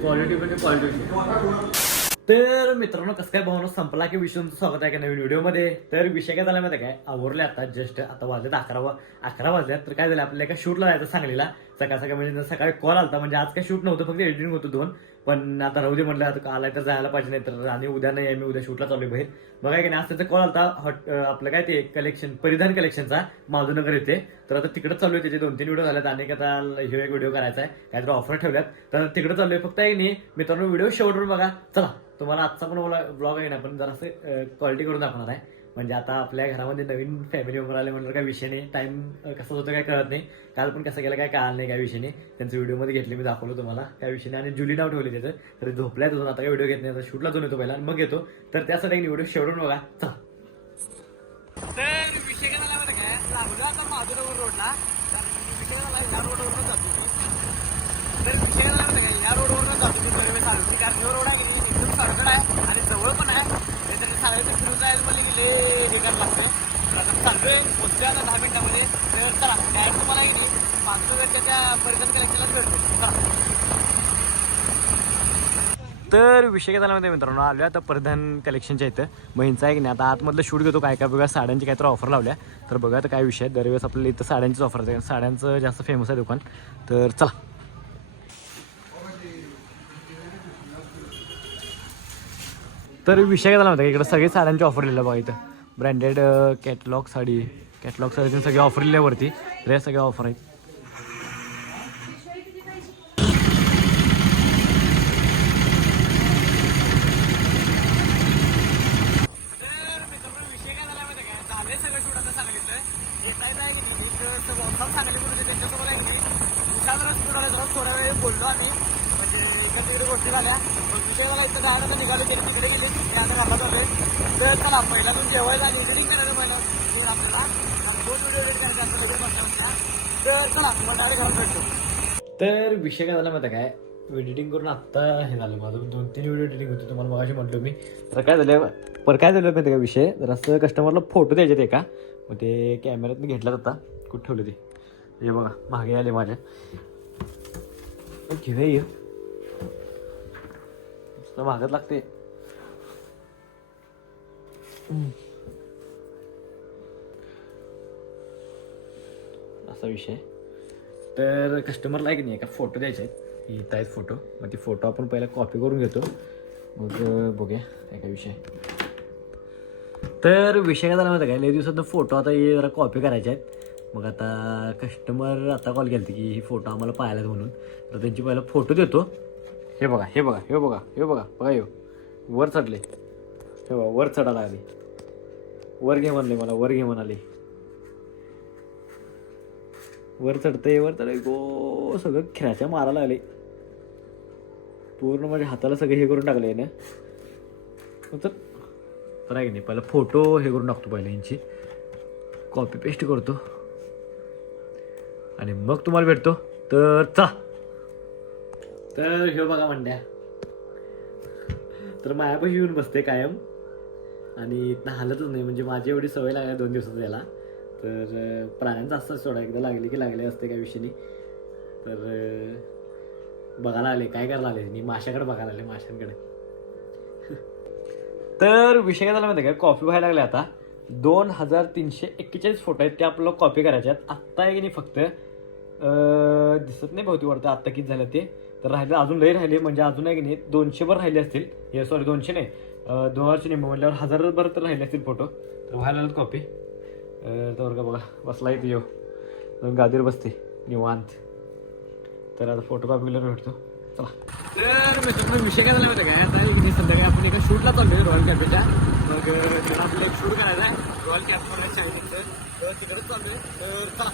Quality म्हणजे quality तर मित्रांनो कसं काय भावना संपला की विषय स्वागत आहे का नवीन व्हिडिओमध्ये? तर विषय काय झाला माहिती आहे काय? आवरले आता जस्ट आता वाजलेत अकरा वा- अकरा वाजल्यात तर काय झालं आपल्या एका शूटला जायचं सांगलीला. सकाळ सकाळ म्हणजे सकाळी कॉल आलता म्हणजे आज काय शूट नव्हतं फक्त एडिटिंग होतं दोन. पण आता राहू दे म्हटलं आता आलाय तर जायला पाहिजे नाही तर आणि उद्या नाही मी उद्या शूटला चालू बाहेर. बघा की नाही आज त्याचा कॉल आलता हॉट आपलं काय ते कलेक्शन परिधान कलेक्शनचा माधुनगर येते तर आता तिकडे चालू आहे त्याचे दोन तीन व्हिडिओ झालेत आणि आता हे एक व्हिडिओ करायचा आहे काहीतरी ऑफर ठेवल्यात. तर तिकडे चालू आहे फक्त आहे नाही मित्रांनो व्हिडिओ शेवटवर बघा. चला तुम्हाला आजचा पण ब्लॉग आहे ना पण जरासं क्वालिटी करून दाखवणार आहे. म्हणजे आता आपल्या घरामध्ये नवीन फॅमिली मेंबर आले म्हणलं काय विषय नाही. टाइम कसं होतं काय कळत नाही. काल पण कसं गेलं काय कळलं नाही काय विषय नाही. त्यांचं व्हिडिओमध्ये घेतले मी दाखवलं तुम्हाला. काय विषय नाही. आणि जुली नाव ठेवले त्याचं. तर झोपलाय तुझं आता काय व्हिडिओ घेत नाही. आता शूटला जाऊन येतो पहिला मग येतो. तर त्यासाठी व्हिडिओ शेवटून बघा. चला. तर विषय काय झाला माहिती काय लागलो आता रोडला विषय झाला या रोडवरून जातो मी. तर विषय काय झाला माहिती काय या रोडवरून जातो मी बरोबर चालू कारण ह्यो रोड आहे की नाही, एकदम सरकट आहे आणि जवळ पण आहे त्याच्यात सांगायचं फिरून जायचं म्हणलं की लय हे करायला लागतं तर दहा मिनिटामध्ये तर चला डायरेक्ट तुम्हाला त्या पर्यटन भेटतो तर विषय काय झाला मित्रांनो? आलो आता प्रधान कलेक्शनच्या इथं. बहीणचा आहे की नाही आता आतमधलं शूट घेतो. काय काय बघा साड्यांची काहीतरी ऑफर लावल्या. तर बघा आता काय विषय दरवेळेस आपल्याला इथं साड्यांचीच ऑफर आहे साड्यांचं जास्त फेमस आहे दुकान. तर चला. तर विषय काय झाला होता इकडे सगळे साड्यांची ऑफर लिहिलं बघा इथं. Branded catalogue uh, sari. Catalogue sari सगळे ऑफर लिहिल्या वरती. तर सगळ्या ऑफर आहेत. थोड्या वेळ बोललो आम्ही. इकडे तिकडे गोष्टी झाल्या मग विषय इथं जायला तर निघाले तिकडे गेले आता तर चला पहिला तुम्ही जेवायला आणि करायला पहिलं. ते आपल्याला व्हिडिओ एडिट लगेच तर चला मग डायरेक्ट भेटतो. तर विषय काय झाला माहिती काय? एडिटिंग करून आत्ता हे झालं. माझं दोन तीन व्हिडिओ एडिटिंग होती तुम्हाला मगाशी म्हटलो मी. तर काय झालं पर काय झालं माहिती का विषय? जर असं कस्टमरला फोटो द्यायचे ते का मग ते कॅमेऱ्यात मी घेतला होता कुठं ठेवलं ते? हे बघा मागे आले माझ्या. पण घेऊया ये महागत मागत लागते. असा विषय. तर कस्टमरला आहे की नाही का फोटो द्यायचे आहेत. इथं आहेत फोटो मग ती फोटो आपण पहिला कॉपी करून घेतो. मग बघूया काय काय विषय. तर विषय काय झाला माहिती काय लई दिवसात फोटो आता हे जरा कॉपी करायचे आहेत. मग आता कस्टमर आता कॉल केला की हे फोटो आम्हाला पाहायला म्हणून. तर त्यांची पहिला फोटो देतो. हे बघा हे बघा हे बघा हे बघा बघा येऊ वर चढले. हे बघा वर चढायला आले. वर घे म्हणले मला वर घे म्हणाले. वर चढतंय वर चढ गो सगळं खेळाच्या मारायला लागले पूर्ण माझ्या हाताला सगळं हे करून टाकले ना. तर तर आहे की नाही पहिला फोटो हे करून टाकतो पहिला यांची कॉपी पेस्ट करतो. आणि मग तुम्हाला भेटतो. तर चा तर हे बघा म्हणण्या. तर मायापाशी येऊन बसते कायम. आणि इथनं हालतच नाही म्हणजे माझी एवढी सवय लागली दोन दिवसात याला तर प्राण्यांचं प्राण्यांचा असतात सोडा एकदा लागली की लागले असते काय विषयी तर बघायला आले काय करायला आले मी माशाकडे बघायला आले माशांकडे. तर विषय काय झाला माहिती आहे का? कॉपी व्हायला लागले आता. दोन हजार तीनशे एक्केचाळीस फोटो आहेत ते आपल्याला कॉपी करायचे आहेत. आत्ता आहे की नाही फक्त? दिसत नाही बहुती वाटतं आत्ता किती झालं ते? तर राहिले अजून लई राहिले म्हणजे अजून आहे की नाही दोनशे भर राहिले असतील. हे सॉरी दोनशे नाही. दोन हजारशे निम्म म्हटल्यावर हजार भर तर राहिले असतील फोटो तर व्हायला कॉपी तर का बघा बसला येते येऊ दोन बसते निवांत. तर आता फोटो कॉपी केल्यावर भेटतो. चला. तर मित्रांनो विषय काय झाला माहिती काय आता एक संध्याकाळी आपण एका शूटला चाललोय रॉयल कॅफेच्या मग आपलं एक शूट करायचं आहे रॉयल कॅफे तर तिकडेच चाललोय. तर चला.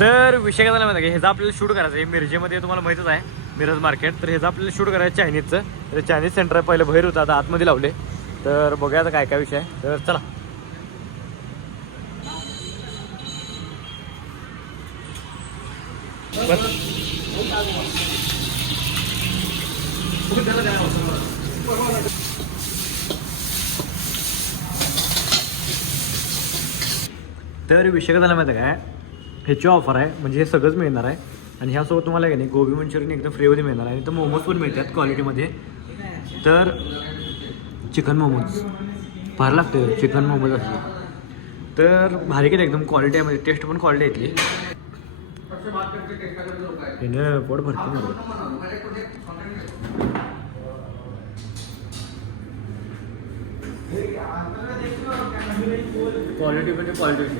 तर विषय काय झाला माहिती आहे का? ह्याचा आपल्याला शूट करायचं आहे. मिरजेमध्ये तुम्हाला माहितच आहे. मिरज मार्केट तर ह्याचं आपल्याला शूट करायचं चायनीजचं तर चायनीज सेंटर पहिलं बाहेर होतं आता आतमध्ये लावले. तर बघूया आता काय काय विषय आहे. तर चला. तर विषय झाला माहिती आहे काय ह्याची ऑफर आहे. म्हणजे हे सगळंच मिळणार आहे. आणि ह्यासोबत तुम्हाला काय नाही गोबी मंचुरियन एकदम फ्रीमध्ये मिळणार आहे. तर मोमोज पण मिळतात क्वालिटीमध्ये. तर चिकन मोमोज. फार लागतं हो, चिकन मोमोज असले तर भारी केलं एकदम क्वालिटी आहे. म्हणजे टेस्ट पण क्वालिटी येतली पोट भरते क्वालिटी म्हणजे क्वालिटी